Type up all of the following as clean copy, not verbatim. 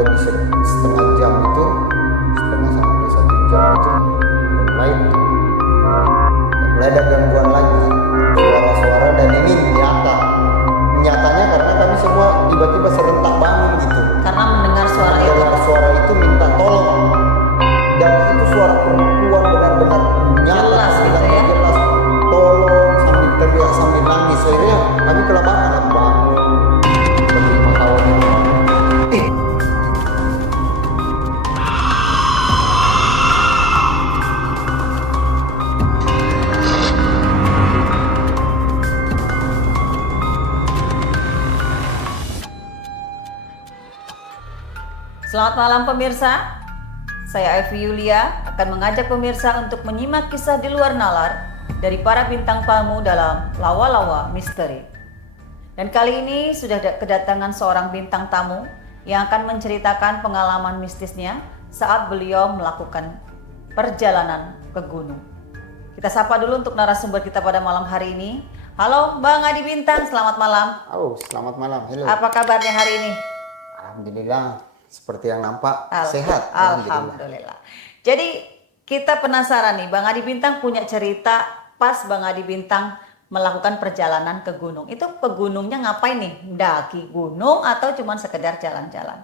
lebih setengah jam itu, setengah sampai 1 jam itu mulai ada gangguan lagi, suara-suara, dan ini nyatanya karena kami semua tiba-tiba serentak bangun gitu Karena mendengar suara itu. mendengar suara itu minta tolong, dan itu suara perempuan benar-benar nyata, Jelas gitu ya. jelas, tolong, sambil teriak sambil nangis. Akhirnya kami kelabakan bangun berlima tahun itu. Selamat malam pemirsa, saya Evi Yulia akan mengajak pemirsa untuk menyimak kisah di luar nalar dari para bintang tamu dalam Lawa-Lawa Misteri. Dan kali ini sudah kedatangan seorang bintang tamu yang akan menceritakan pengalaman mistisnya saat beliau melakukan perjalanan ke gunung. Kita sapa dulu untuk narasumber kita pada malam hari ini. Halo Bang Adi Bintang, selamat malam. Oh, selamat malam. Halo. Apa kabarnya hari ini? Alhamdulillah, seperti yang nampak sehat. Alhamdulillah. Jadi kita penasaran nih, Bang Adi Bintang punya cerita pas Bang Adi Bintang melakukan perjalanan ke gunung. Itu ke gunungnya ngapain nih? Mendaki gunung atau cuma sekedar jalan-jalan?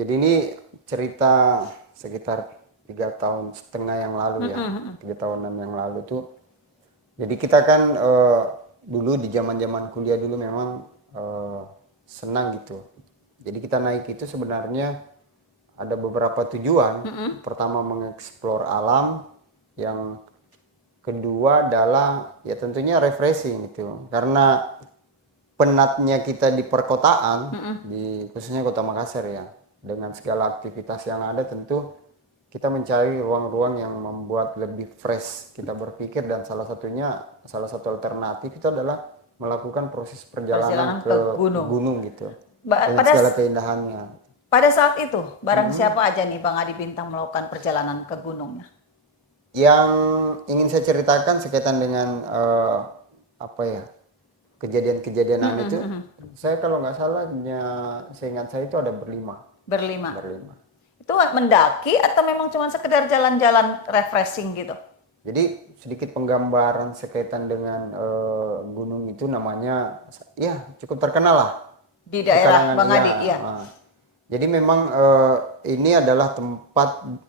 Jadi ini cerita sekitar 3,5 tahun yang lalu ya, 3 tahunan yang lalu tuh. Jadi kita kan dulu di zaman kuliah dulu memang senang gitu. Jadi kita naik itu sebenarnya ada beberapa tujuan. Pertama mengeksplor alam, yang kedua adalah ya tentunya refreshing gitu. Karena penatnya kita di perkotaan, di khususnya Kota Makassar ya, dengan segala aktivitas yang ada, tentu kita mencari ruang-ruang yang membuat lebih fresh kita berpikir, dan salah satu alternatif itu adalah melakukan proses perjalanan ke gunung gitu. Dan segala keindahannya. Pada saat itu, barang siapa aja nih Bang Adi Bintang melakukan perjalanan ke gunungnya? Yang ingin saya ceritakan sekaitan dengan kejadian-kejadian itu, saya kalau nggak salah, seingat saya itu ada berlima. Itu mendaki atau memang cuma sekedar jalan-jalan refreshing gitu? Jadi sedikit penggambaran sekaitan dengan gunung itu, namanya ya cukup terkenal lah di daerah Bang Adi ya. Jadi memang ini adalah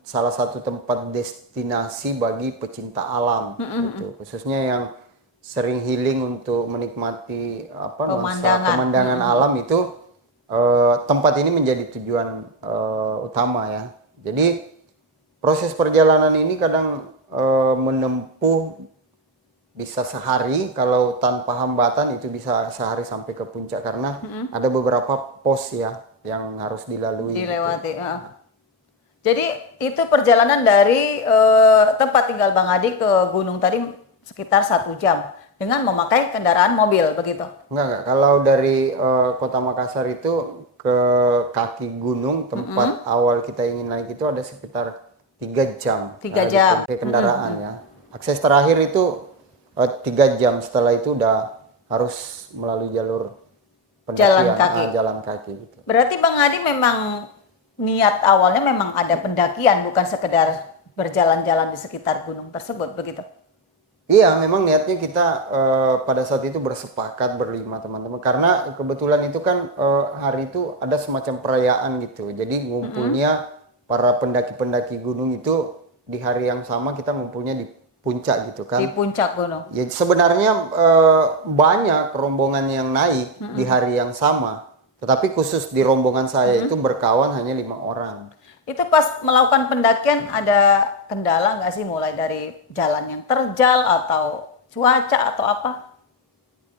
salah satu tempat destinasi bagi pecinta alam gitu. Khususnya yang sering healing untuk menikmati pemandangan alam itu, tempat ini menjadi tujuan utama ya. Jadi proses perjalanan ini kadang menempuh bisa sehari, kalau tanpa hambatan itu bisa sehari sampai ke puncak, karena ada beberapa pos ya yang harus dilewati. Gitu. Jadi itu perjalanan dari tempat tinggal Bang Adi ke gunung tadi sekitar 1 jam dengan memakai kendaraan mobil begitu? Enggak. Kalau dari Kota Makassar itu ke kaki gunung tempat awal kita ingin naik itu ada sekitar 3 jam. 3 jam. Pakai kendaraan ya. Akses terakhir itu 3 jam, setelah itu udah harus melalui jalur pendakian, jalan kaki gitu. Berarti Bang Adi memang niat awalnya memang ada pendakian, bukan sekedar berjalan-jalan di sekitar gunung tersebut begitu? Iya, memang niatnya kita pada saat itu bersepakat berlima teman-teman, karena kebetulan itu kan hari itu ada semacam perayaan gitu. Jadi ngumpulnya para pendaki-pendaki gunung itu di hari yang sama, kita ngumpulnya di puncak gitu kan. Di puncak gunung. Ya sebenarnya banyak rombongan yang naik di hari yang sama, tetapi khusus di rombongan saya itu berkawan hanya 5 orang. Itu pas melakukan pendakian ada kendala nggak sih, mulai dari jalan yang terjal atau cuaca atau apa?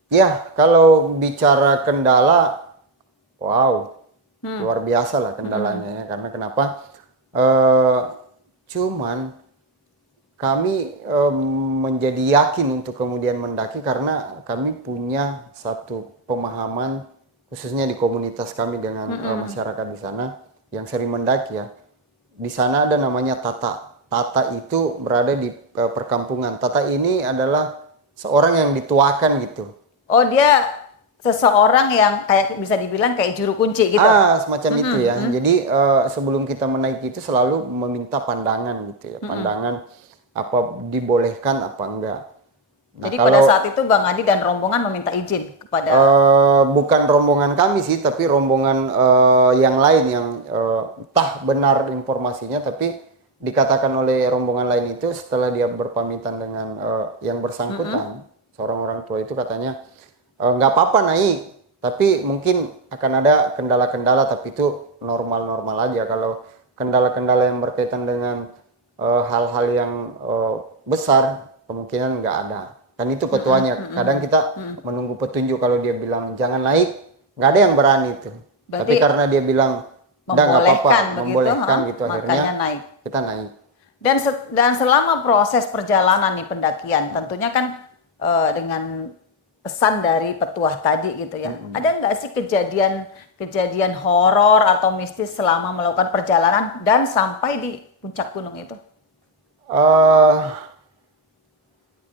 Ya, kalau bicara kendala, wow, luar biasa lah kendalanya ya. Karena kenapa? Cuman kami menjadi yakin untuk kemudian mendaki karena kami punya satu pemahaman, khususnya di komunitas kami dengan masyarakat di sana yang sering mendaki ya. Di sana ada namanya Tata. Tata itu berada di perkampungan. Tata ini adalah seorang yang dituakan gitu. Oh, dia seseorang yang kayak bisa dibilang kayak juru kunci gitu. Semacam itu ya. Jadi sebelum kita menaiki itu selalu meminta pandangan gitu ya. Pandangan apa dibolehkan apa enggak. Nah, Jadi pada saat itu Bang Adi dan rombongan meminta izin kepada bukan rombongan kami sih, tapi rombongan yang lain yang entah benar informasinya, tapi dikatakan oleh rombongan lain itu setelah dia berpamitan dengan yang bersangkutan, seorang orang tua itu katanya nggak apa-apa naik, tapi mungkin akan ada kendala-kendala, tapi itu normal-normal aja. Kalau kendala-kendala yang berkaitan dengan hal-hal yang besar kemungkinan nggak ada. Kan itu petuanya. Kadang kita menunggu petunjuk. Kalau dia bilang jangan naik, nggak ada yang berani itu. Tapi karena dia bilang udah nggak apa-apa, membolehkan gitu, akhirnya naik. Kita naik. Dan selama proses perjalanan nih pendakian, tentunya kan dengan pesan dari petuah tadi gitu ya. Ada nggak sih kejadian horor atau mistis selama melakukan perjalanan dan sampai di puncak gunung itu?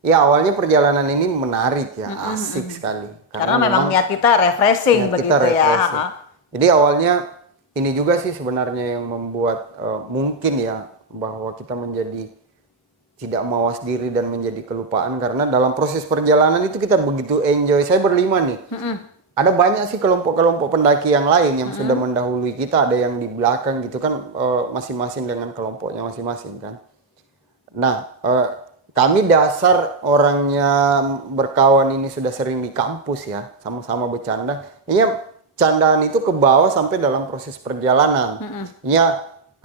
Ya awalnya perjalanan ini menarik ya, asik sekali. Karena memang niat kita refreshing begitu ya. Jadi awalnya ini juga sih sebenarnya yang membuat mungkin ya bahwa kita menjadi tidak mawas diri dan menjadi kelupaan, karena dalam proses perjalanan itu kita begitu enjoy. Saya berlima nih. Ada banyak sih kelompok-kelompok pendaki yang lain yang sudah mendahului kita, ada yang di belakang gitu kan, masing-masing dengan kelompoknya masing-masing kan. Nah, kami dasar orangnya berkawan ini sudah sering di kampus ya, sama-sama bercanda. Ini candaan itu ke bawah sampai dalam proses perjalanan.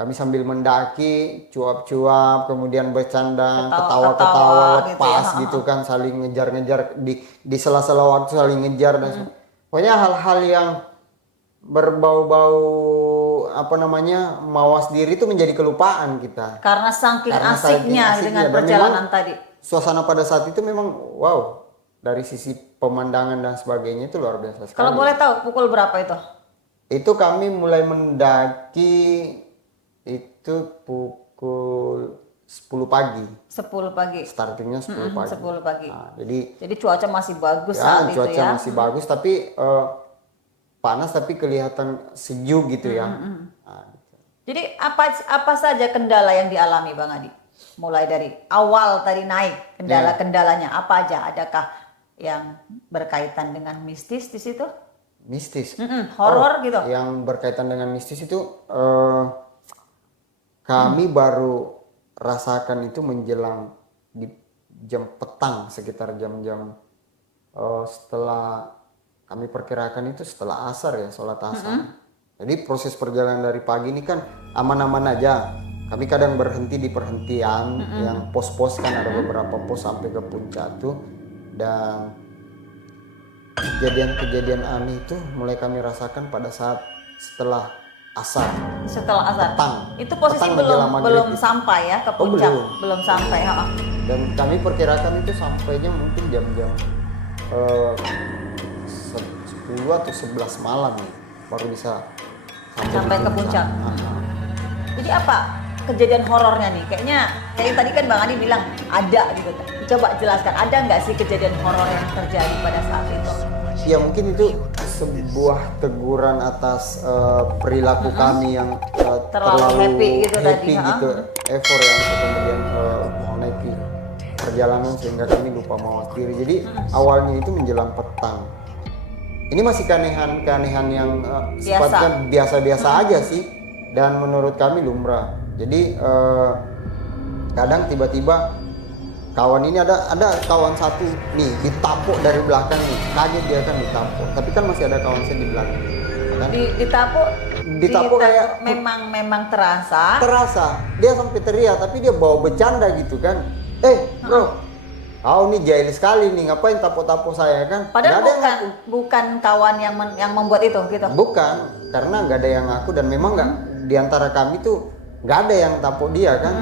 Kami sambil mendaki, cuap-cuap, kemudian bercanda, ketawa-ketawa, lepas gitu kan, saling ngejar-ngejar di sela-sela waktu saling ngejar dan pokoknya hal-hal yang berbau-bau mawas diri itu menjadi kelupaan kita. Karena saking asiknya dengan perjalanan tadi. Suasana pada saat itu memang wow, dari sisi pemandangan dan sebagainya itu luar biasa sekali. Kalau boleh tahu pukul berapa itu? Itu kami mulai mendaki itu pukul 10 pagi. 10 pagi. Startingnya 10 pagi. 10 pagi. Nah, jadi cuaca masih bagus ya, saat itu ya. Cuaca masih bagus tapi panas tapi kelihatan sejuk gitu ya. Nah, gitu. Jadi apa saja kendala yang dialami Bang Adi? Mulai dari awal tadi naik, kendala-kendalanya apa aja? Adakah yang berkaitan dengan mistis di situ? Mistis? Horor gitu? Yang berkaitan dengan mistis itu kami baru rasakan itu menjelang di jam petang, sekitar jam-jam setelah kami perkirakan itu setelah asar ya, sholat asar. Jadi proses perjalanan dari pagi ini kan aman-aman aja. Kami kadang berhenti di perhentian yang pos-pos kan, ada beberapa pos sampai ke puncak tuh. Dan kejadian-kejadian aneh itu mulai kami rasakan pada saat setelah asar. Setelah asar. Petang. Itu posisi belum sampai ya ke puncak. Belum sampai. Dan kami perkirakan itu sampainya mungkin jam-jam 10 atau 11 malam nih, baru bisa sampai ke puncak. Jadi apa kejadian horornya nih? Kayaknya kayak tadi kan Bang Adi bilang ada gitu. Coba jelaskan, ada nggak sih kejadian horor yang terjadi pada saat itu? Ya mungkin itu sebuah teguran atas perilaku kami yang terlalu happy gitu, effort yang kemudian menaiki perjalanan sehingga kami lupa mawas diri. Jadi awalnya itu menjelang petang. Ini masih keanehan yang sifatnya biasa-biasa aja sih, dan menurut kami lumrah. Jadi kadang tiba-tiba kawan ini ada kawan satu nih ditapuk dari belakang nih, kaget dia kan ditapuk, tapi kan masih ada kawan saya di belakang. Kan? Ditapuk kayak memang terasa. Dia sampai teriak, tapi dia bawa bercanda gitu kan. Bro, kau nih jahil sekali nih, ngapain tapuk-tapuk saya kan? Padahal bukan kawan yang membuat itu gitu. Bukan, karena nggak ada yang ngaku dan memang nggak diantara kami tuh nggak ada yang tapuk dia kan.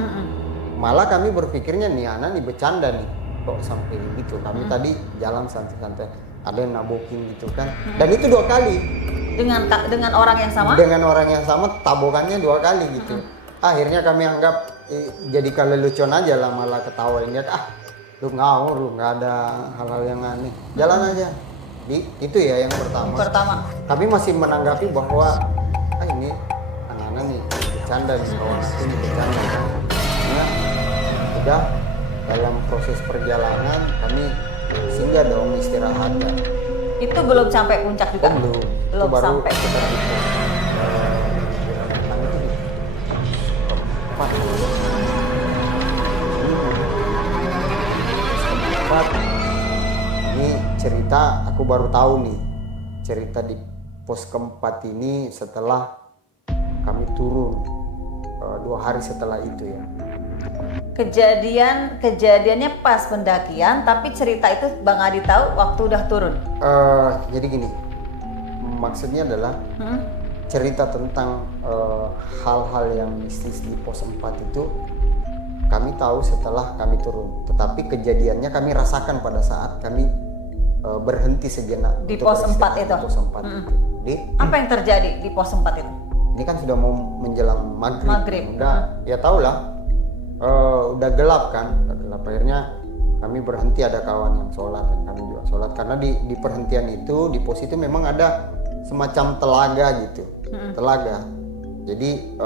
Malah kami berpikirnya nih anak nih bercanda nih, kok sampai gitu. Kami tadi jalan santai-santai, ada yang nabokin gitu kan. Dan itu 2 kali. Dengan orang yang sama? Dengan orang yang sama, tabokannya 2 kali gitu. Akhirnya kami anggap jadi kelelucuan aja lah, malah ketawain dia. Lu ngawur, lu nggak ada hal-hal yang aneh, jalan aja. Itu ya yang pertama. Pertama. Kami masih menanggapi bahwa ini anak-anak nih bercanda nih, kawan aku nih bercanda kan. Karena udah dalam proses perjalanan kami singgah dong istirahat kan. Itu belum sampai puncak juga? Belum. Belum Itu baru sampai. kita di empat. Ini cerita aku baru tahu nih, cerita di pos keempat ini setelah kami turun 2 hari setelah itu ya. Kejadiannya pas pendakian, tapi cerita itu Bang Adi tahu waktu udah turun. Jadi gini, maksudnya adalah cerita tentang hal-hal yang mistis di pos 4 itu kami tahu setelah kami turun, tetapi kejadiannya kami rasakan pada saat kami berhenti sejenak Di untuk pos 4 beristirahat itu? di pos 4 itu. Jadi Apa yang terjadi di pos 4 itu? ini kan sudah mau menjelang maghrib. Maghrib. Udah ya tau lah, udah gelap kan, udah gelap. Akhirnya kami berhenti, ada kawan yang sholat dan kami juga sholat, karena di perhentian itu di pos itu memang ada semacam telaga gitu. Telaga, jadi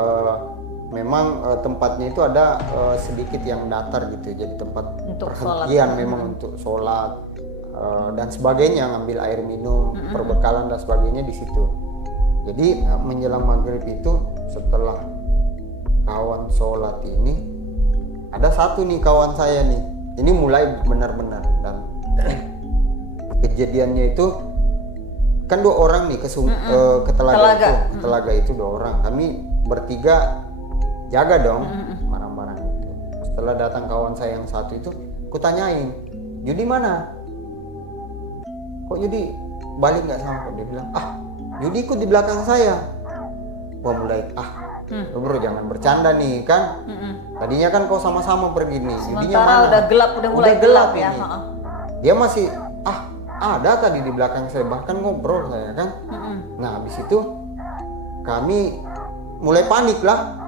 memang tempatnya itu ada sedikit yang datar gitu, jadi tempat Untuk perhentian sholat. memang untuk sholat dan sebagainya, ngambil air minum, perbekalan dan sebagainya di situ. Jadi menjelang maghrib itu setelah kawan sholat ini, ada satu nih kawan saya nih, ini mulai benar-benar, dan kejadiannya itu kan 2 orang nih ke telaga itu 2 orang. Kami bertiga jaga dong barang-barang itu. Setelah datang kawan saya yang satu itu, kutanyain, Yudi mana? Kok Yudi balik nggak sampai? Dia bilang, Yudi ikut di belakang saya. Wah mulai, bro jangan bercanda nih kan. Tadinya kan kau sama-sama pergi nih. Yudinya Sementara mana? udah gelap, udah mulai gelap ya. ini. Dia masih, ada tadi di belakang saya, bahkan ngobrol saya kan. Nah habis itu kami mulai panik lah.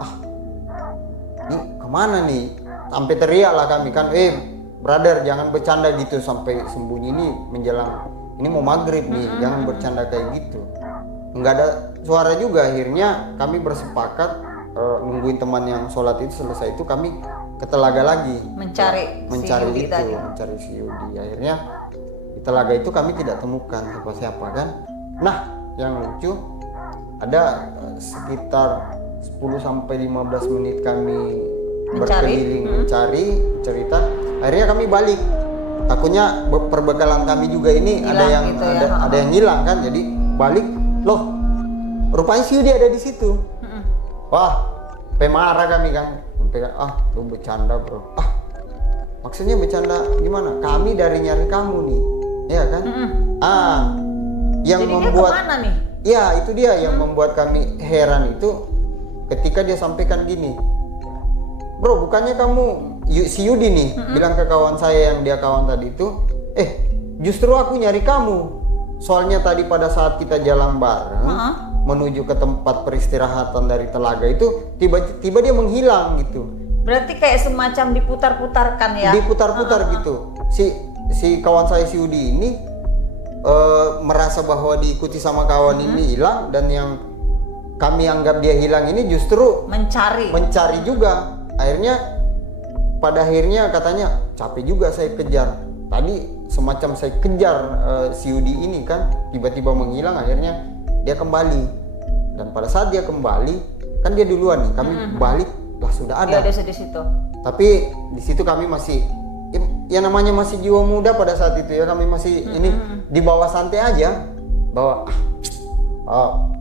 Ini kemana nih? Sampai teriak lah kami kan, brother jangan bercanda gitu, sampai sembunyi nih menjelang ini mau maghrib nih, jangan bercanda kayak gitu. Nggak ada suara juga. Akhirnya kami bersepakat nungguin teman yang sholat itu selesai, itu kami ke telaga lagi Mencari si Yudi itu, tadi. mencari si Yudi. Akhirnya di telaga itu kami tidak temukan siapa-siapa kan. Nah yang lucu, ada sekitar 10-15 menit kami berkeliling mencari cerita. Akhirnya kami balik, takutnya perbekalan kami juga ini Hilang ada yang gitu ya. ada yang hilang kan. Jadi balik, loh rupanya si Yudi ada di situ. Wah pemarah kami kan, sampai lu bercanda bro. Maksudnya bercanda gimana? Kami dari nyari kamu nih, ya kan? Yang Jadi membuat dia kemana nih? ya itu dia yang membuat kami heran itu ketika dia sampaikan gini, bro bukannya kamu si Yudi nih bilang ke kawan saya yang dia kawan tadi itu, justru aku nyari kamu, soalnya tadi pada saat kita jalan bareng menuju ke tempat peristirahatan dari telaga itu, tiba-tiba dia menghilang gitu. Berarti kayak semacam diputar-putarkan ya? Diputar-putar gitu. Si kawan saya si Yudi ini merasa bahwa diikuti sama kawan ini hilang, dan yang kami anggap dia hilang ini justru mencari juga. Pada akhirnya katanya capek juga saya kejar. Tadi semacam saya kejar si Yudi ini kan, tiba-tiba menghilang. Akhirnya dia kembali, dan pada saat dia kembali kan dia duluan nih, kami balik lah sudah ada. Dia ada di situ. Tapi di situ kami masih ya namanya masih jiwa muda pada saat itu ya, kami masih ini di bawah santai aja, bahwa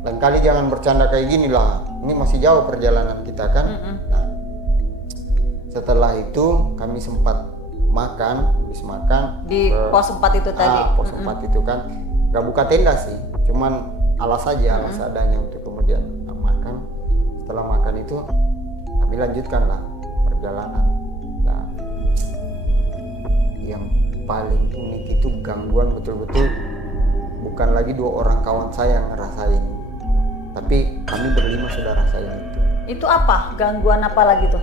lain kali jangan bercanda kayak gini lah, ini masih jauh perjalanan kita kan. Nah, setelah itu kami sempat habis makan Di pos 4 itu tadi. Pos 4 itu kan gak buka tenda sih, cuman alas seadanya untuk kemudian makan. Setelah makan itu kami lanjutkan lah perjalanan. Nah, yang paling unik itu gangguan betul-betul bukan lagi 2 orang kawan saya yang ngerasain, tapi kami berlima sudah rasain itu. Itu apa? Gangguan apa lagi tuh?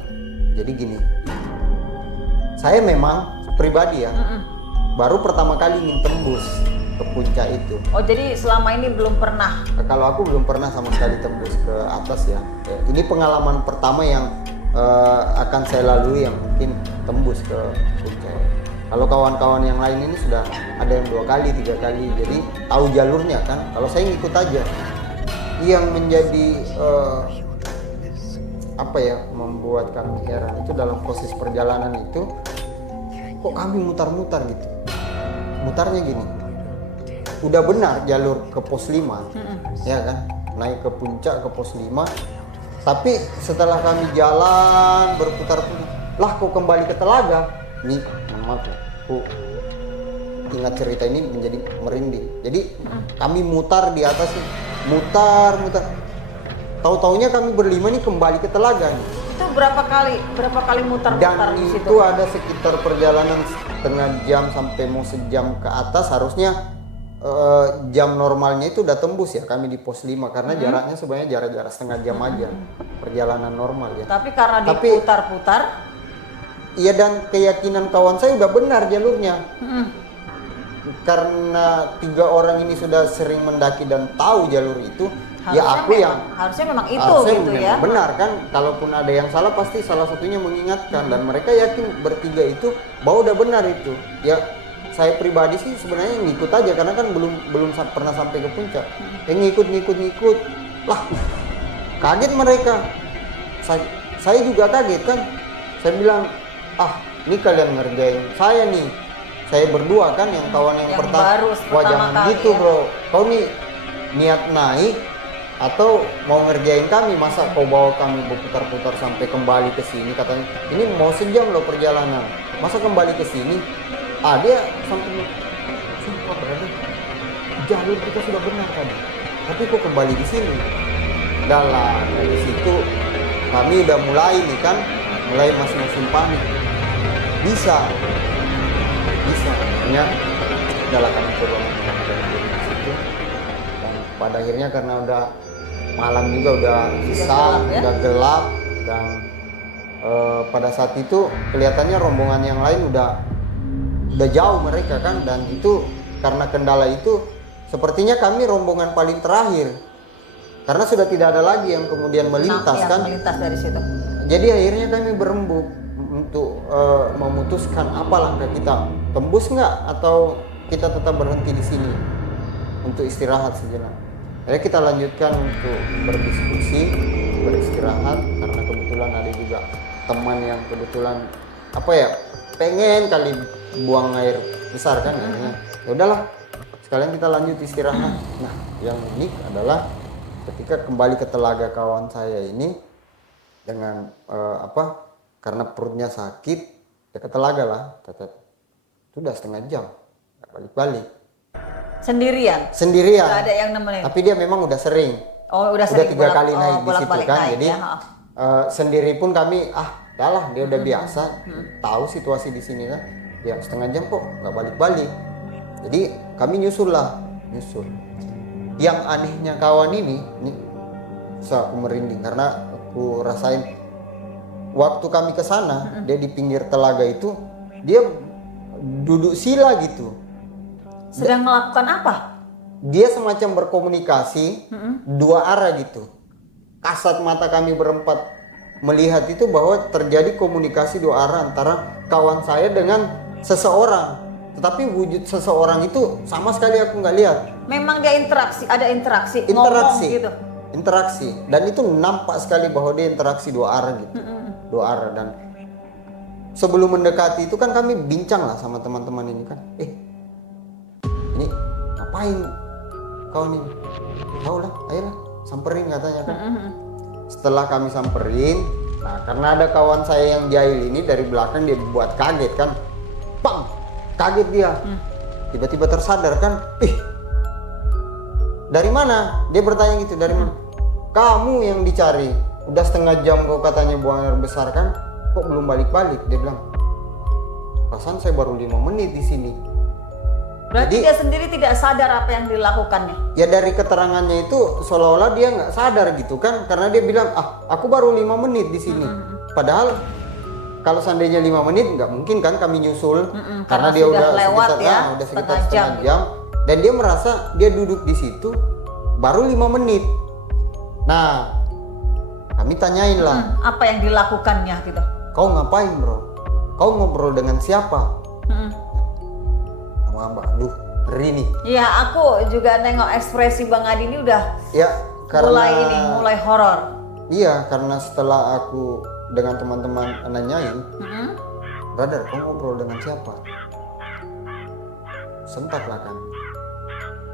Jadi gini, saya memang pribadi ya, baru pertama kali ingin tembus ke puncak itu. Oh, jadi selama ini belum pernah. Kalau aku belum pernah sama sekali tembus ke atas ya. Ini pengalaman pertama yang akan saya lalui yang mungkin tembus ke puncak. Kalau kawan-kawan yang lain ini sudah ada yang 2 kali, 3 kali, jadi tahu jalurnya kan. Kalau saya ngikut aja. Yang menjadi membuat kami heran itu dalam proses perjalanan itu, kok kami mutar-mutar gitu. Mutarnya gini, udah benar jalur ke pos 5, ya kan, naik ke puncak ke pos 5, tapi setelah kami jalan berputar-putar, lah kok kembali ke Telaga. Nih, aku ingat cerita ini menjadi merinding. Jadi kami mutar di atas, mutar. Tahu-taunya kami berlima nih kembali ke Telaga nih. Itu berapa kali mutar-mutar Dan di situ? itu ada sekitar perjalanan setengah jam sampai mau sejam ke atas. Harusnya jam normalnya itu udah tembus ya kami di pos 5 karena jaraknya sebenarnya jarak setengah jam aja perjalanan normal ya. Tapi karena diputar-putar. Iya, dan keyakinan kawan saya udah benar jalurnya. Karena 3 orang ini sudah sering mendaki dan tahu jalur itu, Harusnya memang itu gitu ya. Benar kan, kalaupun ada yang salah pasti salah satunya mengingatkan dan mereka yakin bertiga itu bahwa udah benar itu. Ya saya pribadi sih sebenarnya ngikut aja karena kan belum pernah sampai ke puncak. Ngikut. Lah, kaget mereka. Saya juga kaget kan. Saya bilang, ini kalian ngerjain saya nih. Saya berdua kan yang kawan yang pertama. Wah, jangan gitu ya. Bro. Kau nih niat naik atau mau ngerjain kami, masa kau bawa kami berputar-putar sampai kembali ke sini, katanya ini mau sejam loh perjalanan, masa kembali ke sini. Dia sampai sumpah berarti jalur kita sudah benar kan, tapi kok kembali di sini. Dari situ kami udah mulai nih kan, mulai masing-masing panik. Bisa akhirnya udahlah kami coba menghilangkan diri di situ. Dan pada akhirnya karena udah malam juga, udah udah gelap dan pada saat itu kelihatannya rombongan yang lain udah jauh mereka kan, dan itu karena kendala itu sepertinya kami rombongan paling terakhir karena sudah tidak ada lagi yang kemudian melintas melintas dari situ. Jadi akhirnya kami berembuk untuk memutuskan apa langkah kita, tembus nggak atau kita tetap berhenti di sini untuk istirahat sejenak. Akhirnya kita lanjutkan untuk berdiskusi, beristirahat karena kebetulan ada juga teman yang kebetulan pengen kali buang air besar kan. Akhirnya ya udahlah, sekalian kita lanjut istirahat. Nah, yang unik adalah ketika kembali ke Telaga kawan saya ini dengan karena perutnya sakit ya ke Telaga lah, sudah setengah jam balik-balik sendirian. Gak ada yang nemenin. Tapi dia memang udah sering. Udah 3 kali naik di situ kan. Jadi sendiri pun kami udahlah, dia udah biasa, tahu situasi di sini kan. Ya setengah jam kok nggak balik-balik. Jadi kami nyusul. Yang anehnya kawan ini aku merinding karena aku rasain waktu kami ke sana, dia di pinggir Telaga itu dia duduk sila gitu. Sedang melakukan apa? Dia semacam berkomunikasi 2 arah gitu. Kasat mata kami berempat melihat itu bahwa terjadi komunikasi 2 arah antara kawan saya dengan seseorang. Tetapi wujud seseorang itu sama sekali aku nggak lihat. Memang dia ada interaksi. Ngomong gitu. Interaksi. Dan itu nampak sekali bahwa dia interaksi 2 arah gitu. 2 arah. Dan sebelum mendekati itu kan kami bincang lah sama teman-teman ini kan. Ini ngapain kau nih? Tahu lah, ayolah samperin katanya kan. Setelah kami samperin, nah karena ada kawan saya yang jahil ini dari belakang, dia buat kaget kan. Bang, kaget dia. Tiba-tiba tersadar kan. Dari mana? Dia bertanya gitu, dari mana? Kamu yang dicari. Udah setengah jam kau katanya buang air besar kan. Kok belum balik-balik? Dia bilang, perasaan saya baru 5 menit di sini. Berarti dia sendiri tidak sadar apa yang dilakukannya. Ya dari keterangannya itu seolah-olah dia nggak sadar gitu kan, karena dia bilang aku baru 5 menit di sini. Padahal kalau seandainya 5 menit nggak mungkin kan kami nyusul, karena dia udah lewat sekitar, ya, udah sekitar setengah jam. Dan dia merasa dia duduk di situ baru 5 menit. Nah, kami tanyain lah, Apa yang dilakukannya gitu? kau ngapain bro? Kau ngobrol dengan siapa? Mm-mm. Sama Mbak, aduh ngeri nih. Iya, aku juga nengok ekspresi Bang Adi ini udah Ya karena mulai horor. iya, karena setelah aku dengan teman-teman nanyain, brother kau ngobrol dengan siapa? Sentak lah kan.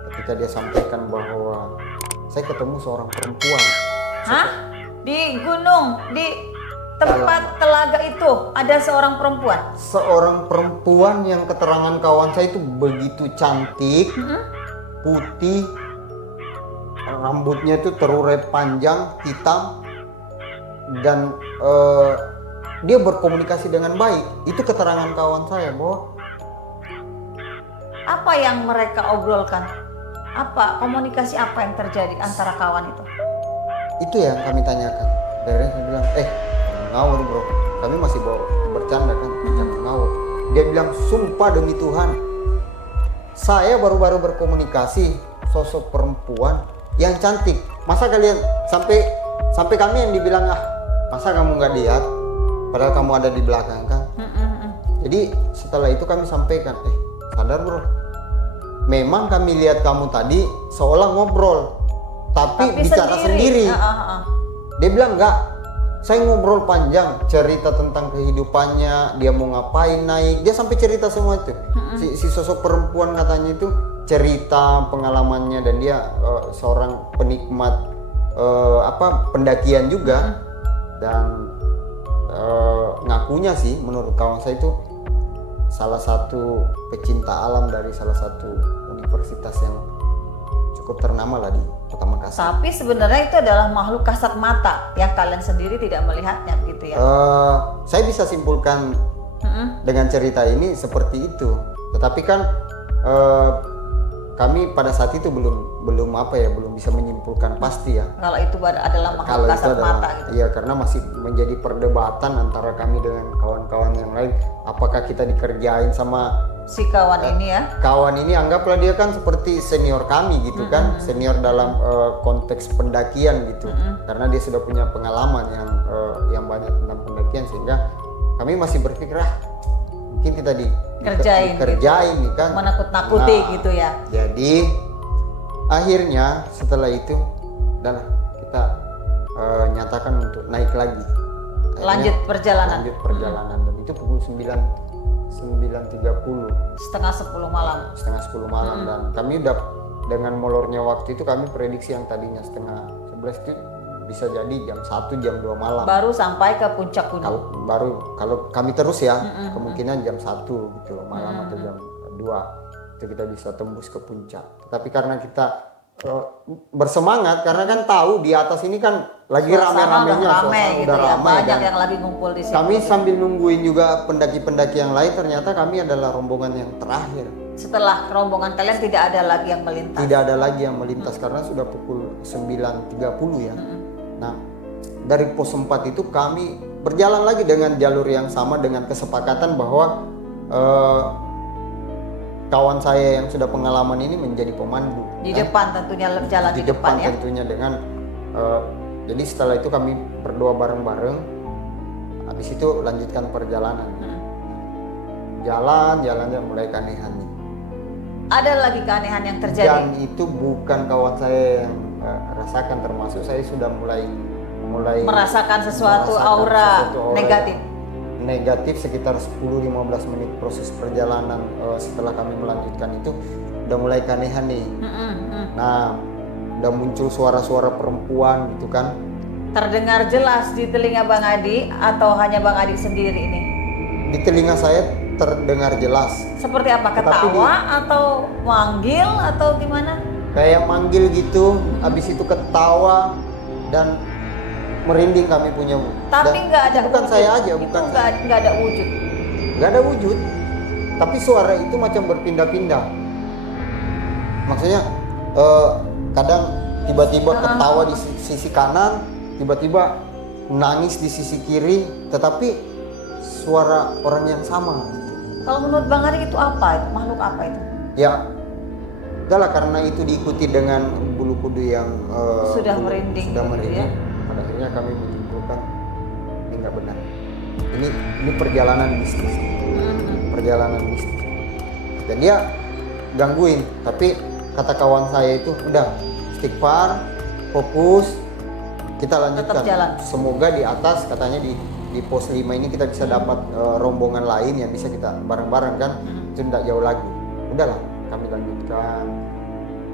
Ketika dia sampaikan bahwa saya ketemu seorang perempuan. Hah? Di gunung, di tempat telaga itu ada seorang perempuan. Seorang perempuan yang keterangan kawan saya itu begitu cantik, putih, rambutnya itu terurai panjang, hitam, dan dia berkomunikasi dengan baik. Itu keterangan kawan saya bahwa Apa yang mereka obrolkan? Apa komunikasi apa yang terjadi antara kawan itu? itu yang kami tanyakan. Akhirnya saya bilang, ngawur bro, kami masih bawa bercanda kan, jangan ngawur. Dia bilang, sumpah demi Tuhan, saya baru-baru berkomunikasi sosok perempuan yang cantik. Masa kalian sampai kami yang dibilang, masa kamu nggak lihat, padahal kamu ada di belakang kan. Jadi setelah itu kami sampaikan, sadar bro, memang kami lihat kamu tadi seolah ngobrol, tapi bicara sendiri. Dia bilang enggak, saya ngobrol panjang, cerita tentang kehidupannya, dia mau ngapain naik, dia sampai cerita semua itu. Si sosok perempuan katanya itu cerita pengalamannya, dan dia seorang penikmat pendakian juga. Dan ngakunya sih menurut kawan saya itu salah satu pecinta alam dari salah satu universitas yang cukup ternama lah di Kota Makassar. Tapi sebenarnya itu adalah makhluk kasat mata yang kalian sendiri tidak melihatnya gitu ya. Saya bisa simpulkan dengan cerita ini seperti itu. Tetapi kan kami pada saat itu belum bisa menyimpulkan pasti ya. Kalau itu adalah makhluk kasat mata gitu. Iya, karena masih menjadi perdebatan antara kami dengan kawan-kawan yang lain. Apakah kita dikerjain sama Si kawan ini ya. kawan ini, anggaplah dia kan seperti senior kami gitu kan, senior dalam konteks pendakian gitu, karena dia sudah punya pengalaman yang banyak tentang pendakian, sehingga kami masih berpikir mungkin kita dikerjain nih kan, menakut-nakuti gitu ya. Jadi akhirnya setelah itu kita nyatakan untuk naik lagi. Lanjut perjalanan. Dan itu pukul 9.30, Setengah 10 malam. Dan kami udah dengan molornya waktu itu kami prediksi yang tadinya setengah 11 itu bisa jadi jam 1 jam 2 malam. Baru sampai ke puncak gunung. Kalau kami terus ya, kemungkinan jam 1 gitu malam atau jam 2 itu kita bisa tembus ke puncak. Tapi karena kita bersemangat, karena kan tahu di atas ini kan lagi rame-ramenya, udah ramai banyak yang lagi ngumpul di sini. Kami sambil nungguin juga pendaki-pendaki yang lain, ternyata kami adalah rombongan yang terakhir. Setelah rombongan kalian tidak ada lagi yang melintas. Tidak ada lagi yang melintas karena sudah pukul 9.30 ya. Nah, dari pos 4 itu kami berjalan lagi dengan jalur yang sama, dengan kesepakatan bahwa kawan saya yang sudah pengalaman ini menjadi pemandu. Di depan tentunya, jalan di depan ya. Tentunya dengan jadi setelah itu kami berdoa bareng-bareng. Habis itu lanjutkan perjalanan. Jalan mulai keanehan nih. Ada lagi keanehan yang terjadi. Dan itu bukan kawan saya yang rasakan, termasuk saya sudah mulai merasakan sesuatu aura negatif sekitar 10-15 menit proses perjalanan. Setelah kami melanjutkan itu udah mulai keanehan nih. Nah, udah muncul suara-suara perempuan gitu kan. Terdengar jelas di telinga Bang Adi atau hanya Bang Adi sendiri ini? Di telinga saya terdengar jelas. Seperti apa? Ketawa atau manggil atau gimana? Kayak manggil gitu, habis itu ketawa dan merinding kami punya. Tapi nggak ada bukan wujud. saya aja, Itu nggak ada wujud. Nggak ada wujud, tapi suara itu macam berpindah-pindah. Maksudnya kadang tiba-tiba ketawa di sisi kanan, tiba-tiba nangis di sisi kiri, tetapi suara orang yang sama. Kalau menurut Bang Adi itu apa? Itu makhluk apa itu? Ya, Udahlah, karena itu diikuti dengan bulu kudu yang Sudah merinding sudah gitu merinding. Pada akhirnya kami menyimpulkan ini nggak benar. Ini perjalanan mistis. Perjalanan mistis. Dan dia gangguin, tapi kata kawan saya itu udah istighfar, fokus, kita lanjutkan. Tetap jalan. Semoga di atas katanya di pos 5 ini kita bisa dapat rombongan lain yang bisa kita bareng-bareng kan. Itu tidak jauh lagi. Udahlah, kami lanjutkan.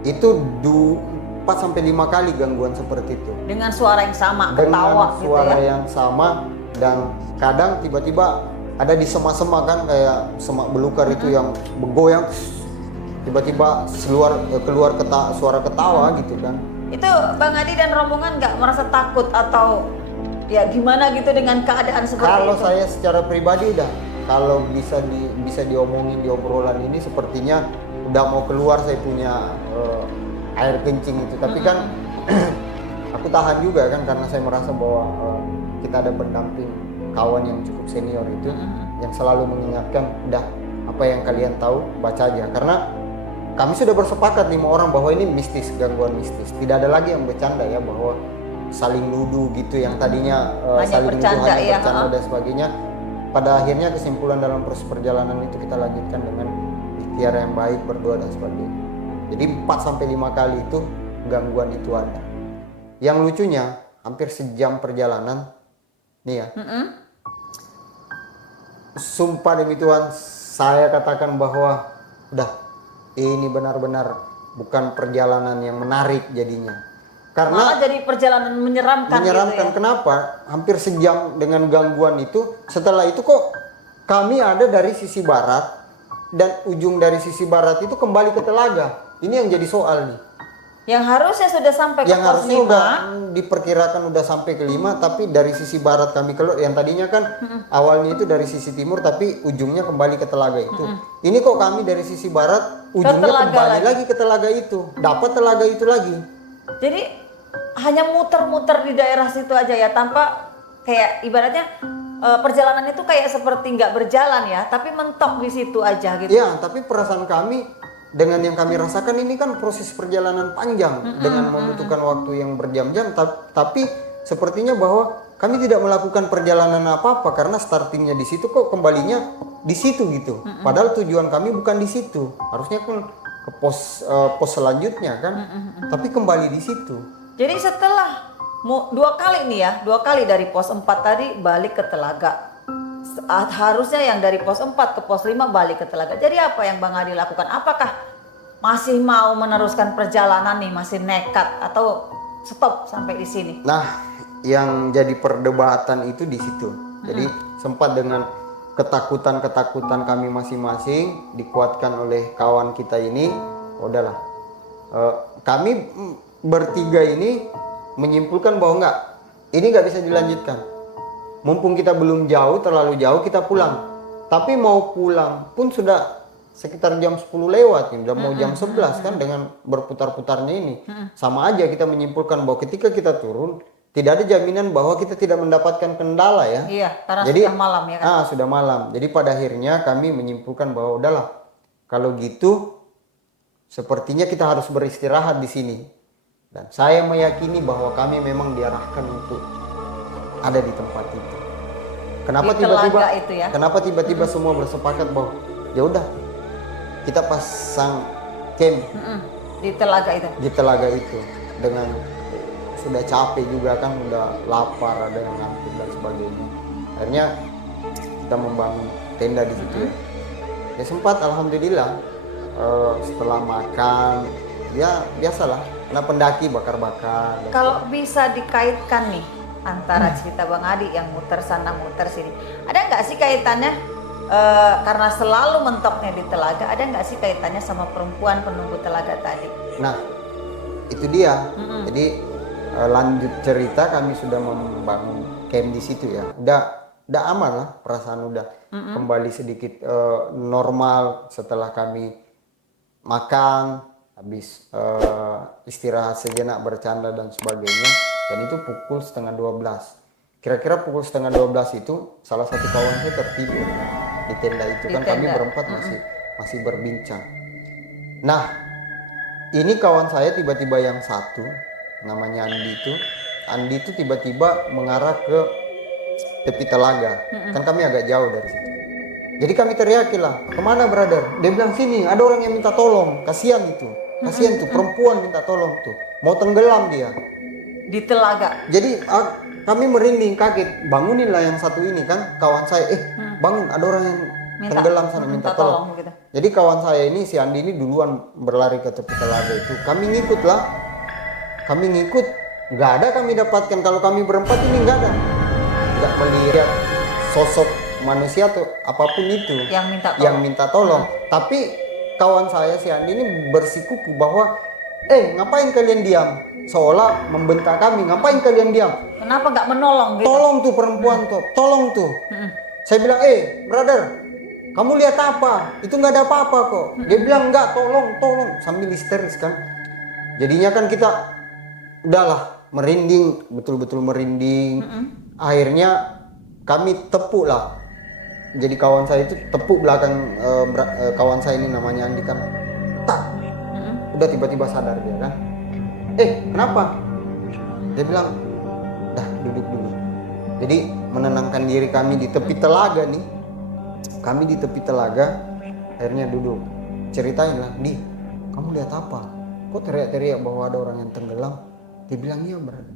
Itu 4 sampai 5 kali gangguan seperti itu. Dengan suara yang sama, Dengan ketawa gitu suara ya. yang sama, dan kadang tiba-tiba ada di semak-semak kan, kayak semak belukar itu yang bergoyang, tiba-tiba keluar suara ketawa gitu kan. Itu Bang Adi dan rombongan nggak merasa takut atau ya gimana gitu dengan keadaan seperti Kalau itu? saya secara pribadi udah, kalau bisa diomongin di obrolan ini sepertinya udah mau keluar saya punya air kencing itu, tapi kan aku tahan juga kan, karena saya merasa bahwa kita ada pendamping kawan yang cukup senior itu yang selalu mengingatkan, udah apa yang kalian tahu baca aja, karena kami sudah bersepakat 5 orang bahwa ini mistis, gangguan mistis. Tidak ada lagi yang bercanda ya, bahwa saling nuduh gitu yang tadinya Hanya saling nuduh, bercanda, hanya ya, bercanda dan sebagainya. Pada akhirnya kesimpulan dalam proses perjalanan itu kita lanjutkan dengan ikhtiar yang baik, berdoa dan sebagainya. Jadi 4 sampai 5 kali itu gangguan itu ada. Yang lucunya hampir sejam perjalanan nih ya. Sumpah demi Tuhan, saya katakan bahwa udah, ini benar-benar bukan perjalanan yang menarik jadinya. Karena Malah jadi perjalanan menyeramkan gitu ya. Kenapa? Hampir sejam dengan gangguan itu. Setelah itu kok kami ada dari sisi barat, dan ujung dari sisi barat itu kembali ke telaga. Ini yang jadi soal nih. Yang harusnya sudah sampai ke Yang pos harusnya 5. udah diperkirakan udah sampai ke 5, tapi dari sisi barat kami keluar, yang tadinya kan awalnya itu dari sisi timur tapi ujungnya kembali ke telaga itu. Ini kok kami dari sisi barat ujungnya telaga kembali lagi. lagi ke telaga itu, dapat telaga itu lagi. Jadi hanya muter-muter di daerah situ aja ya, tanpa kayak ibaratnya perjalanan itu kayak seperti nggak berjalan ya, tapi mentok di situ aja gitu. Ya, tapi perasaan kami dengan yang kami rasakan ini kan proses perjalanan panjang dengan membutuhkan waktu yang berjam-jam, tapi sepertinya bahwa kami tidak melakukan perjalanan apa-apa karena startingnya di situ kok kembalinya di situ gitu. Padahal tujuan kami bukan di situ. Harusnya kan ke pos selanjutnya kan. Tapi kembali di situ. Jadi setelah 2 kali nih ya, 2 kali dari pos 4 tadi balik ke telaga. Harusnya yang dari pos 4 ke pos 5 balik ke telaga. Jadi apa yang Bang Adi lakukan? Apakah masih mau meneruskan perjalanan nih, masih nekat atau stop sampai di sini? Nah, yang jadi perdebatan itu di situ. Jadi sempat dengan ketakutan kami masing-masing dikuatkan oleh kawan kita ini. Udahlah, kami bertiga ini menyimpulkan bahwa ini nggak bisa dilanjutkan. Mumpung kita belum terlalu jauh, kita pulang. Tapi mau pulang pun sudah sekitar jam 10 lewat, udah mau jam 11 kan, dengan berputar-putarnya ini. Sama aja kita menyimpulkan bahwa ketika kita turun, tidak ada jaminan bahwa kita tidak mendapatkan kendala ya. Iya, karena Jadi, sudah malam ya kan. Sudah malam. Jadi pada akhirnya kami menyimpulkan bahwa udahlah, kalau gitu sepertinya kita harus beristirahat di sini. Dan saya meyakini bahwa kami memang diarahkan untuk ada di tempat itu. Kenapa Di telaga itu ya? Kenapa tiba-tiba semua bersepakat bahwa ya udah kita pasang camp Di telaga itu. di telaga itu, dengan sudah capek juga kan, udah lapar, ada yang ngantuk dan sebagainya. Akhirnya kita membangun tenda di situ ya. Ya sempat, alhamdulillah, setelah makan ya biasalah, karena pendaki bakar-bakar. Kalau bisa dikaitkan nih antara cerita Bang Adi yang muter sana muter sini, ada nggak sih kaitannya karena selalu mentoknya di telaga, ada nggak sih kaitannya sama perempuan penunggu telaga tadi? Nah, itu dia. Jadi lanjut cerita, kami sudah membangun camp di situ ya. Udah aman lah, perasaan udah kembali sedikit normal setelah kami makan, habis istirahat sejenak, bercanda dan sebagainya. Dan itu pukul 11:30. Kira-kira pukul 11:30 itu salah satu kawan saya tertidur di tenda itu, Di kan kami tenda. berempat masih berbincang. Nah, Ini kawan saya tiba-tiba yang satu, namanya Andi itu tiba-tiba mengarah ke tepi telaga. Kan kami agak jauh dari situ. Jadi kami teriakin lah, kemana brother? Dia bilang sini, ada orang yang minta tolong. Kasihan tuh perempuan minta tolong tuh, mau tenggelam dia. Di telaga. Jadi kami merinding kaget, banguninlah yang satu ini kan kawan saya, bangun ada orang yang tenggelam sana minta tolong. Gitu. Jadi kawan saya ini si Andi ini duluan berlari ke tepi telaga itu. Kami ngikut, nggak ada kami dapatkan. Kalau kami berempat ini nggak melihat sosok manusia atau apapun itu yang minta tolong. Tapi kawan saya si Andi ini bersikuku bahwa ngapain kalian diam, seolah membentak kami, ngapain kalian diam, kenapa nggak menolong gitu? Tolong tuh perempuan tuh, tolong tuh. Saya bilang brother, kamu lihat apa, itu nggak ada apa-apa kok. Dia bilang enggak, tolong sambil histeris kan. Jadinya kan kita udahlah merinding, betul-betul merinding. Akhirnya kami tepuk lah. Jadi kawan saya itu tepuk belakang kawan saya ini namanya Andi kan. Udah tiba-tiba sadar dia kan. Kenapa? Dia bilang, dah duduk dulu. Jadi menenangkan diri kami di tepi telaga nih. Kami di tepi telaga, akhirnya duduk. Ceritain lah, Di, kamu lihat apa? Kok teriak-teriak bahwa ada orang yang tenggelam? Dia bilang, iya brother,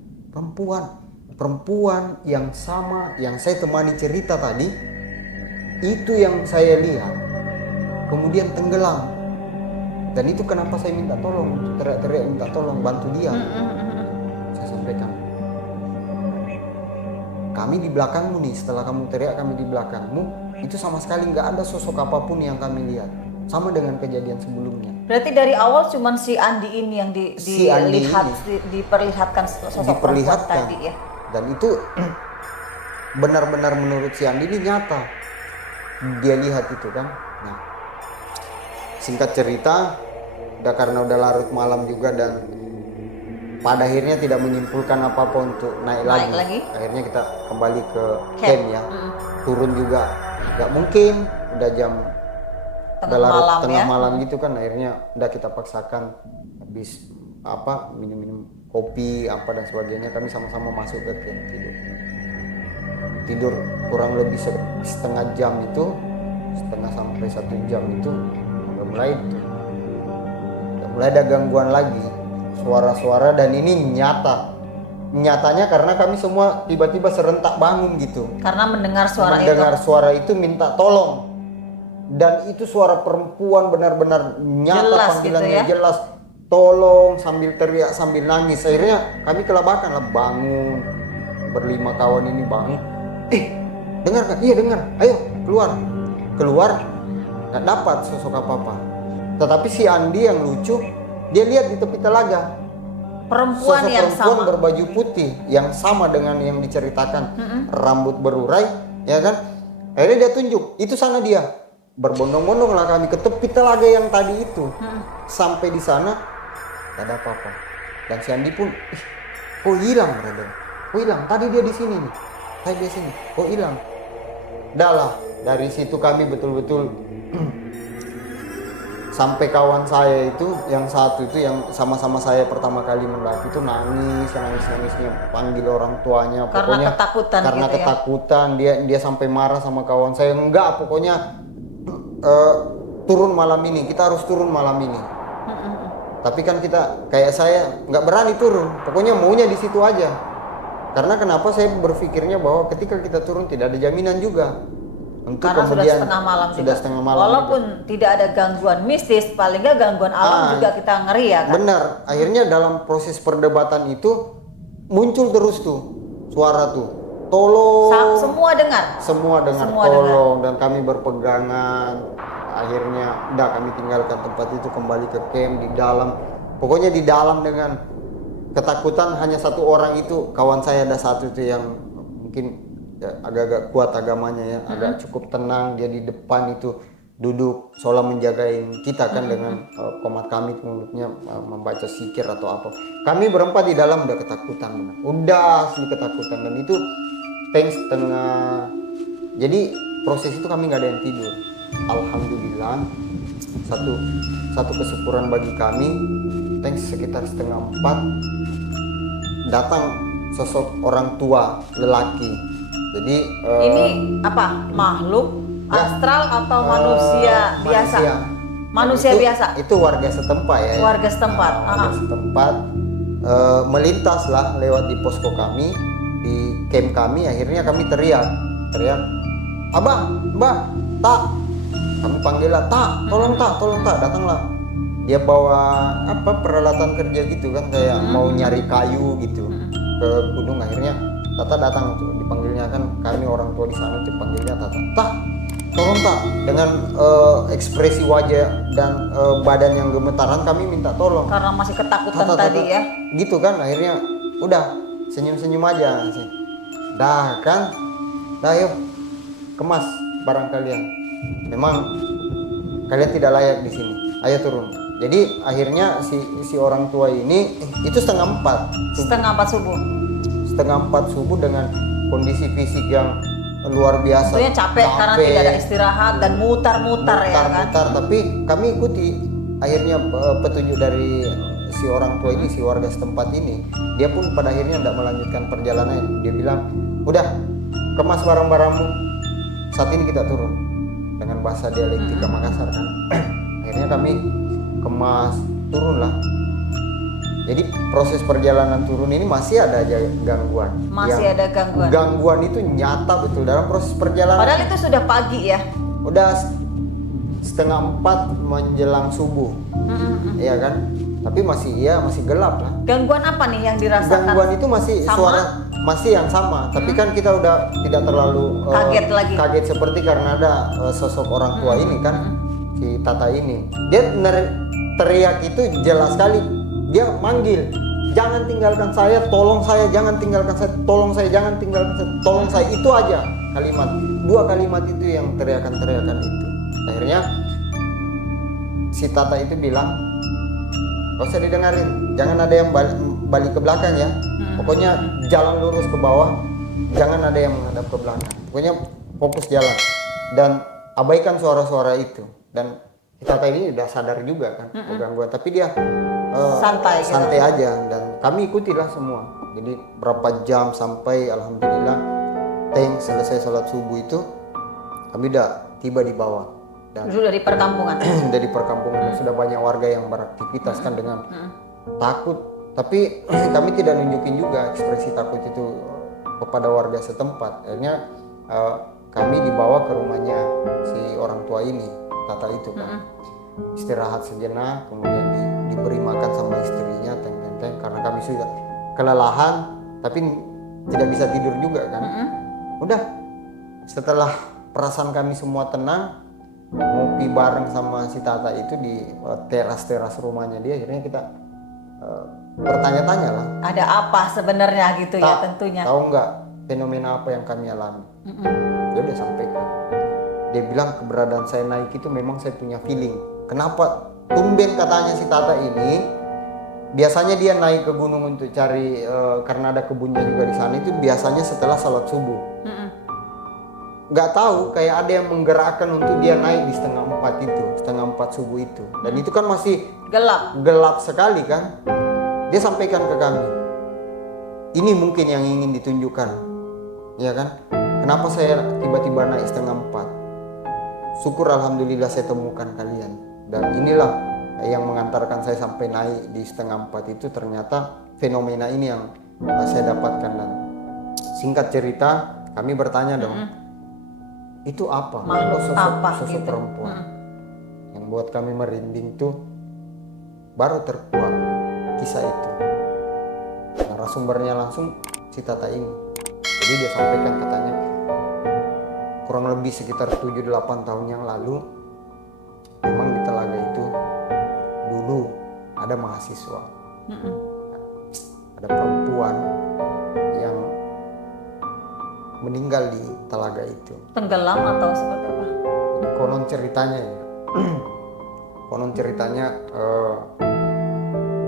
perempuan yang sama yang saya temani cerita tadi, itu yang saya lihat, kemudian tenggelam. Dan itu kenapa saya minta tolong, teriak-teriak minta tolong, bantu dia. Saya sampaikan, kami di belakangmu nih, setelah kamu teriak kami di belakangmu, itu sama sekali nggak ada sosok apapun yang kami lihat. Sama dengan kejadian sebelumnya. Berarti dari awal cuman si Andi ini yang diperlihatkan sosok perempuan tadi ya. Dan itu benar-benar menurut si Andi ini nyata. Dia lihat itu kan. Nah, singkat cerita, karena udah larut malam juga dan pada akhirnya tidak menyimpulkan apa-apa untuk naik lagi. Akhirnya kita kembali ke camp ya. Turun juga nggak mungkin, udah jam tengah malam gitu kan. Akhirnya udah kita paksakan, habis minum kopi dan sebagainya, kami sama-sama masuk ke camp tidur kurang lebih setengah jam itu, setengah sampai 1 jam itu udah mulai ada gangguan lagi, suara-suara, dan ini nyatanya karena kami semua tiba-tiba serentak bangun gitu karena mendengar suara itu minta tolong. Dan itu suara perempuan benar-benar nyata, jelas panggilannya gitu ya? Jelas, tolong, sambil teriak sambil nangis. Akhirnya kami kelabakan lah, bangun berlima kawan ini bangun. Dengar kan? Iya dengar. Ayo keluar. Nggak dapat sosok apa-apa. Tetapi si Andi yang lucu, dia lihat di tepi telaga perempuan sama berbaju putih yang sama dengan yang diceritakan, rambut berurai, ya kan? Akhirnya dia tunjuk, itu sana dia. Berbondong-bondong lah kami ke tepi telaga yang tadi itu. Sampai di sana tidak ada apa-apa. Dan si Andi pun, kok hilang brother? Kok hilang? Tadi dia di sini nih. Tadi dia sini. Kok hilang? Dah lah, dari situ kami betul-betul sampai kawan saya itu yang satu itu yang sama-sama saya pertama kali mendaki itu nangisnya panggil orang tuanya pokoknya karena ketakutan dia sampai marah sama kawan saya, enggak pokoknya turun malam ini, kita harus turun malam ini. Tapi kan kita kayak saya nggak berani turun, pokoknya maunya di situ aja. Karena kenapa saya berpikirnya bahwa ketika kita turun tidak ada jaminan juga. Karena sudah setengah malam walaupun juga tidak ada gangguan mistis, paling nggak gangguan alam juga kita ngeri ya kan. Benar, akhirnya dalam proses perdebatan itu muncul terus tuh suara tuh tolong, semua dengar tolong. Dan kami berpegangan. Akhirnya udah kami tinggalkan tempat itu, kembali ke camp di dalam. Pokoknya di dalam dengan ketakutan, hanya satu orang itu, kawan saya ada satu itu yang mungkin ya, agak-agak kuat agamanya ya, agak cukup tenang. Dia di depan itu duduk seolah menjagain kita kan dengan komat kami mulutnya membaca zikir atau apa. Kami berempat di dalam udah ketakutan, udah asli ketakutan. Dan itu tank setengah. Jadi proses itu kami nggak ada yang tidur. Alhamdulillah, satu kesyukuran bagi kami teng sekitar setengah 4 datang sosok orang tua lelaki. Jadi Ini apa? Makhluk astral atau manusia biasa? Manusia itu, biasa. itu warga setempat ya. Warga setempat. Warga setempat melintaslah lewat di posko kami, di camp kami. Akhirnya kami teriak, abah, mbak, tak. Kami panggil lah, tak, tolong tak, datanglah. Dia bawa apa peralatan kerja gitu kan, kayak mau nyari kayu gitu ke gunung. Akhirnya Tata datang tuh, dipanggilnya kan kami orang tua di sana tuh panggilnya Tata, tak, tolong tak. Dengan ekspresi wajah dan badan yang gemetaran kami minta tolong. Karena masih ketakutan Tata, tadi ya. gitu kan. Akhirnya udah senyum-senyum aja sih. Dah kan, dah yuk kemas barang kalian. Memang kalian tidak layak di sini. Ayo turun. Jadi akhirnya si orang tua ini itu setengah 4 subuh. Setengah 4 subuh dengan kondisi fisik yang luar biasa. Tentunya capek karena tidak ada istirahat dan mutar-mutar ya kan. Mutar, tapi kami ikuti akhirnya petunjuk dari si orang tua ini, si warga setempat ini. Dia pun pada akhirnya tidak melanjutkan perjalanan. Dia bilang, udah kemas barang-barangmu, saat ini kita turun. Dengan bahasa dialektika Makassar kan. Akhirnya kami kemas, turunlah. Jadi proses perjalanan turun ini masih ada aja gangguan. Masih ada gangguan. Gangguan itu nyata betul dalam proses perjalanan. Padahal itu sudah pagi ya. Udah setengah 4 menjelang subuh, iya kan? Tapi masih gelap lah. Gangguan apa nih yang dirasakan? Gangguan itu masih sama? Suara masih yang sama, tapi kan kita udah tidak terlalu kaget seperti karena ada sosok orang tua ini kan, si Tata ini. Dia teriak itu jelas sekali. Dia manggil, jangan tinggalkan saya, tolong saya, jangan tinggalkan saya, tolong saya, jangan tinggalkan saya, tolong saya. Itu aja kalimat, 2 kalimat itu yang teriakan-teriakan itu. Akhirnya si Tata itu bilang, gak usah didengarin, jangan ada yang balik ke belakang ya. Pokoknya jalan lurus ke bawah, jangan ada yang menghadap ke belakang. Pokoknya fokus jalan dan abaikan suara-suara itu. Dan Tata ini udah sadar juga kan gangguan, tapi dia santai aja dan kami ikutilah semua. Jadi berapa jam sampai alhamdulillah selesai sholat subuh itu kami udah tiba di bawah. Dan sudah di perkampungan. Dari perkampungan sudah banyak warga yang beraktivitas kan dengan takut, tapi kami tidak nunjukin juga ekspresi takut itu kepada warga setempat. Akhirnya kami dibawa ke rumahnya si orang tua ini, Tata itu kan. Istirahat sejenak, kemudian diberi makan sama istrinya, teng karena kami sudah kelelahan tapi tidak bisa tidur juga kan. Udah setelah perasaan kami semua tenang, ngopi bareng sama si Tata itu di teras rumahnya dia. Akhirnya kita bertanya-tanya lah, ada apa sebenarnya gitu ya tentunya. Tahu nggak fenomena apa yang kami alami? Dia udah sampaikan. Dia bilang keberadaan saya naik itu memang saya punya feeling. Kenapa tumben katanya si Tata ini, biasanya dia naik ke gunung untuk cari karena ada kebunnya juga di sana, itu biasanya setelah sholat subuh. Nggak tahu kayak ada yang menggerakkan untuk dia naik di setengah 4 subuh itu, dan itu kan masih gelap sekali kan. Dia sampaikan ke kami, ini mungkin yang ingin ditunjukkan, ya kan? Kenapa saya tiba-tiba naik setengah 4? Syukur alhamdulillah saya temukan kalian. Dan inilah yang mengantarkan saya sampai naik di setengah 4 itu. Ternyata fenomena ini yang saya dapatkan. Dan singkat cerita kami bertanya dong, itu apa? Makhluk sosok gitu. perempuan yang buat kami merinding tuh baru terkuak kisah itu. Narasumbernya langsung si Tata ini. Jadi dia sampaikan katanya kurang lebih sekitar 7-8 tahun yang lalu memang di telaga itu dulu ada mahasiswa, ada perempuan yang meninggal di telaga itu. Tenggelam atau seperti apa? Konon ceritanya ya, konon ceritanya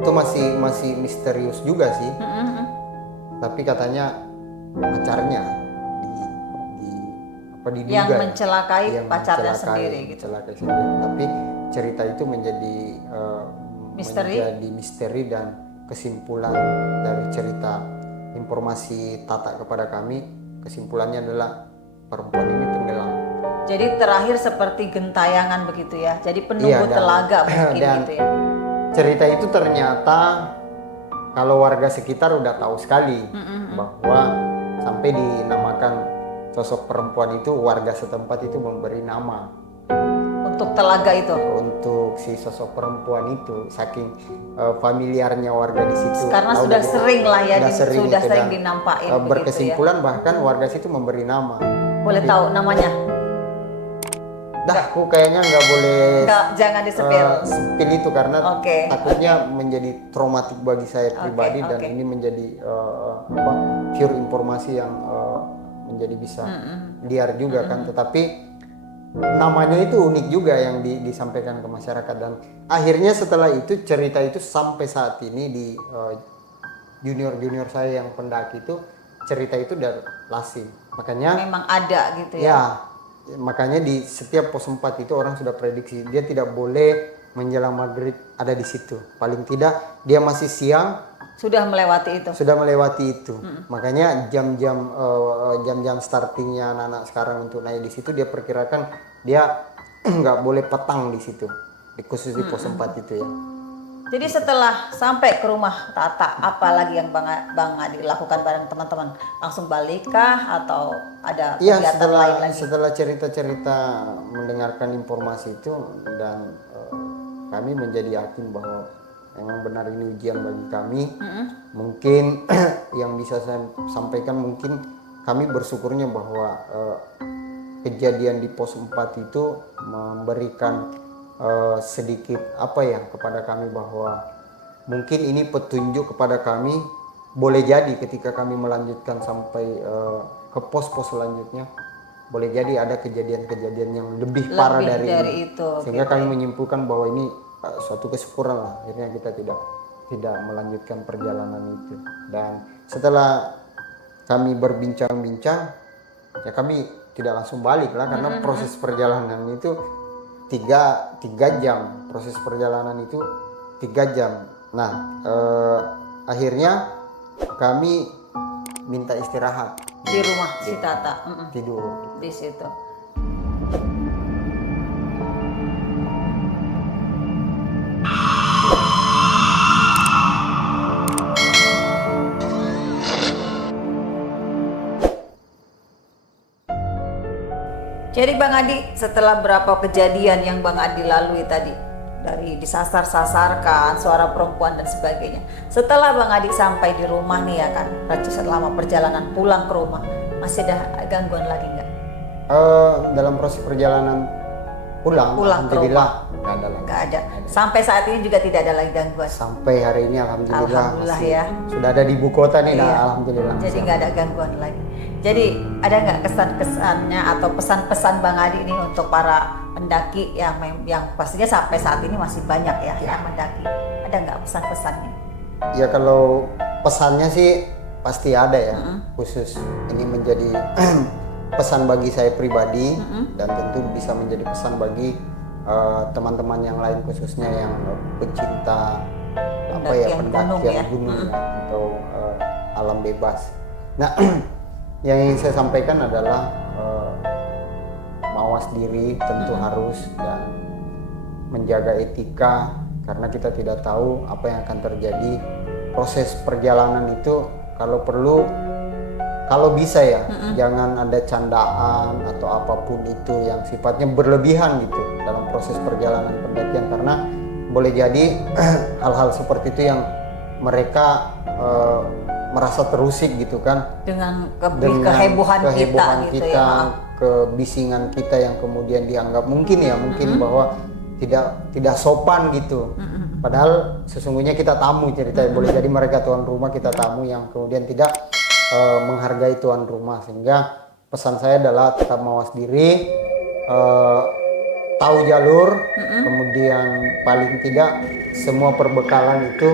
itu masih misterius juga sih. Tapi katanya pacarnya diduga yang mencelakai yang pacarnya sendiri gitu. Tapi cerita itu menjadi Misteri. menjadi misteri dan kesimpulan dari cerita informasi Tata kepada kami, kesimpulannya adalah perempuan ini tenggelam. Jadi terakhir seperti gentayangan begitu ya. Jadi penunggu Iya, telaga mungkin dan gitu ya. cerita itu ternyata kalau warga sekitar udah tahu sekali bahwa sampai dinamakan sosok perempuan itu, warga setempat itu memberi nama Untuk telaga itu. untuk si sosok perempuan itu, saking familiarnya warga di situ. Karena Tahu sudah dari- sering lah ya, sudah sering sudah itu, sering dan, dinampakin begitu ya. berkesimpulan bahkan warga situ memberi nama. Boleh tahu namanya? Dah, aku kayaknya nggak boleh Enggak, jangan disepil. sepil itu karena Oke, takutnya menjadi traumatik bagi saya pribadi, dan oke. ini menjadi pure informasi yang menjadi bisa liar juga kan. Tetapi namanya itu unik juga yang disampaikan ke masyarakat, dan akhirnya setelah itu cerita itu sampai saat ini di junior saya yang pendaki itu, cerita itu udah lasing. Makanya Memang ada gitu ya. ya, makanya di setiap pos 4 itu orang sudah prediksi dia tidak boleh menjelang maghrib ada di situ. Paling tidak dia masih siang Sudah melewati itu. sudah melewati itu. Makanya jam-jam startingnya anak-anak sekarang untuk naik di situ, dia perkirakan dia nggak boleh petang di situ, khusus di pos 4 itu ya. Jadi setelah sampai ke rumah Tata, apa lagi yang Bang Adi lakukan bareng teman-teman? Langsung balikkah atau ada Iya, kegiatan lain lagi? setelah cerita-cerita mendengarkan informasi itu, dan kami menjadi yakin bahwa memang benar ini ujian bagi kami. Mungkin yang bisa saya sampaikan, mungkin kami bersyukurnya bahwa kejadian di pos 4 itu memberikan sedikit apa ya kepada kami, bahwa mungkin ini petunjuk kepada kami. Boleh jadi ketika kami melanjutkan sampai ke pos-pos selanjutnya, boleh jadi ada kejadian-kejadian yang lebih parah dari ini. itu, Sehingga kami menyimpulkan bahwa ini suatu kesyukuran lah, akhirnya kita tidak melanjutkan perjalanan itu. Dan setelah kami berbincang-bincang, ya kami tidak langsung balik lah, karena proses perjalanan itu tiga jam. Proses perjalanan itu 3 jam. Nah, akhirnya kami minta istirahat Di rumah si Tata. tidur. Di situ. Jadi Bang Adi, setelah berapa kejadian yang Bang Adi lalui tadi, dari disasar-sasarkan, suara perempuan dan sebagainya. Setelah Bang Adi sampai di rumah nih ya kan, selama perjalanan pulang ke rumah, masih ada gangguan lagi nggak? Dalam proses perjalanan pulang ke alhamdulillah nggak ada lagi. Nggak ada. Sampai saat ini juga tidak ada lagi gangguan. Sampai hari ini alhamdulillah Alhamdulillah masih ya. sudah ada di ibu kota nih. Iya. Nah, alhamdulillah Jadi masih nggak ada gangguan lagi. Jadi ada nggak kesan-kesannya atau pesan-pesan Bang Adi ini untuk para pendaki yang pastinya sampai saat ini masih banyak ya yang mendaki. Ada nggak pesan-pesannya? Ya kalau pesannya sih pasti ada ya, khusus ini menjadi pesan bagi saya pribadi, dan tentu bisa menjadi pesan bagi teman-teman yang lain, khususnya yang pecinta pendakian gunung ya, atau alam bebas. Nah, yang ingin saya sampaikan adalah mawas diri tentu harus, dan menjaga etika, karena kita tidak tahu apa yang akan terjadi. Proses perjalanan itu kalau perlu, kalau bisa ya, jangan ada candaan atau apapun itu yang sifatnya berlebihan gitu dalam proses perjalanan pendakian, karena boleh jadi hal-hal seperti itu yang mereka merasa terusik gitu kan, Dengan kehebohan kita gitu ya. kebisingan kita yang kemudian dianggap mungkin bahwa tidak sopan gitu. Padahal sesungguhnya kita tamu ceritanya. Boleh jadi mereka tuan rumah, kita tamu yang kemudian tidak menghargai tuan rumah. Sehingga pesan saya adalah tetap mawas diri, tahu jalur, kemudian paling tidak semua perbekalan itu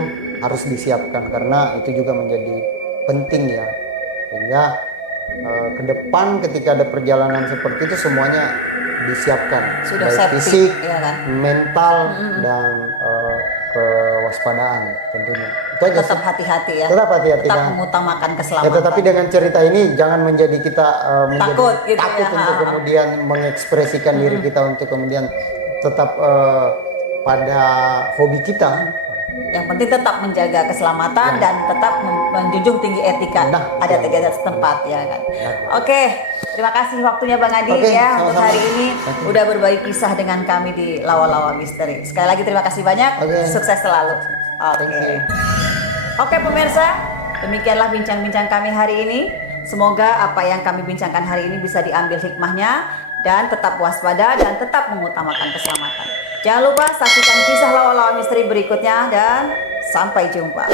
harus disiapkan, karena itu juga menjadi penting ya. Sehingga ke depan ketika ada perjalanan seperti itu semuanya disiapkan, Sudah baik safety, fisik, ya kan? mental, dan kewaspadaan tentunya. Itu aja Tetap sih. hati-hati ya. Tetap hati-hati Tetap dengan- mengutamakan Ya, keselamatan. tetapi dengan cerita ini jangan menjadi kita menjadi Takut gitu takut ya. untuk kemudian mengekspresikan diri kita untuk kemudian tetap pada hobi kita. Yang penting tetap menjaga keselamatan dan tetap menjunjung tinggi etika Nah, adat betul. adat setempat ya kan. Nah. Oke, terima kasih waktunya Bang Adi Oke, ya untuk sama-sama. hari ini udah berbagi kisah dengan kami di Lawa-Lawa Misteri. Sekali lagi terima kasih banyak. Oke. Sukses selalu. Thank Oke. you. Oke pemirsa, demikianlah bincang-bincang kami hari ini. Semoga apa yang kami bincangkan hari ini bisa diambil hikmahnya dan tetap waspada dan tetap mengutamakan keselamatan. Jangan lupa saksikan kisah Lawa-Lawa Misteri berikutnya dan sampai jumpa.